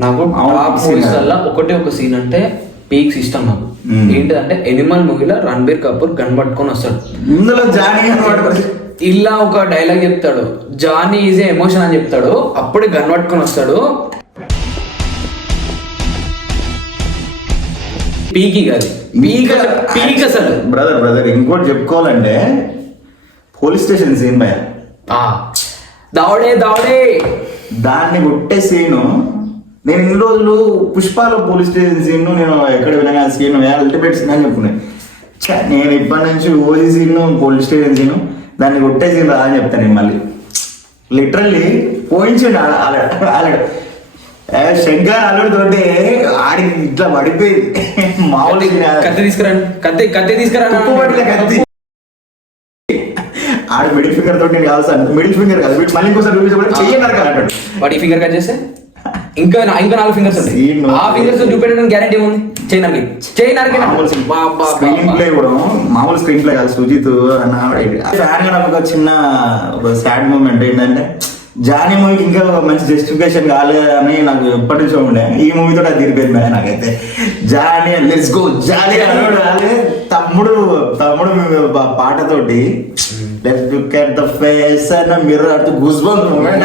నాకు top movies వల్ల ఒకటే ఒక సీన్ అంటే పీక్స్ ఇష్టం నాకు. ఏంటంటే ఎనిమల్ మూవీలో రణబీర్ కపూర్ గన్ పట్టుకొని వస్తాడు, ఇందులో జానీ ఇలా ఒక డైలాగ్ చెప్తాడు, జానీ ఈజ్ ఏ ఎమోషన్ అని చెప్తాడు, అప్పుడే గన్ పట్టుకొని వస్తాడు. పీకి కాదు, పీక్ అసలు. బ్రదర్ ఇంకోటి చెప్పుకోవాలంటే పోలీస్ స్టేషన్ సీన్ భయ దావడే దాన్ని కొట్టే సీను. నేను ఇన్ని రోజులు పుష్పాలో పోలీస్ స్టేషన్ సీన్ నేను ఎక్కడ వినగా సీన్ అల్టిమేట్ సీన్ అని చెప్పుకున్నాను. నేను ఇప్పటి నుంచి OG scene police station scene దాన్ని కొట్టే సీన్ రా అని చెప్తాను. నేను మళ్ళీ లిటరల్లీ పోయించండి అల్లుడు శంకర్ అల్లుడు తోటి ఆడికి ఇట్లా పడిపోయింది. మామూలు కత్తి తీసుకురా ఆడ మిడిల్ ఫింగర్ తోటి కావాల్సి మిడిల్ ఫింగర్ కాదు మళ్ళీ ఇంకోసారి చూపించబడి చెయ్యన్నారు కదా వాటి ఫింగర్ కట్ చేస్తే ఇంకా 4 ఫింగర్స్ ఉంటాయి. ఆ ఫింగర్స్ చూపెట్టడానికి గ్యారెంటీ ఉంది. స్క్రీన్ ప్లే కూడా మామూలు స్క్రీన్ ప్లే కాదు. సుజిత్ ఫ్యాన్ గా నాకు ఒక చిన్న సాడ్ మూమెంట్ ఏంటంటే జానీ మూవీకి ఇంకా మంచి జస్టిఫికేషన్ కాలేదని నాకు ఎప్పటి నుంచో ఉండే. ఈ మూవీతో అది తీరిపోయింది నాకైతే. జానీ లెట్స్ గో జానీ అన్నాడు తమ్ముడు పాటతోటి let's look at the face and mirror goose bumps moment.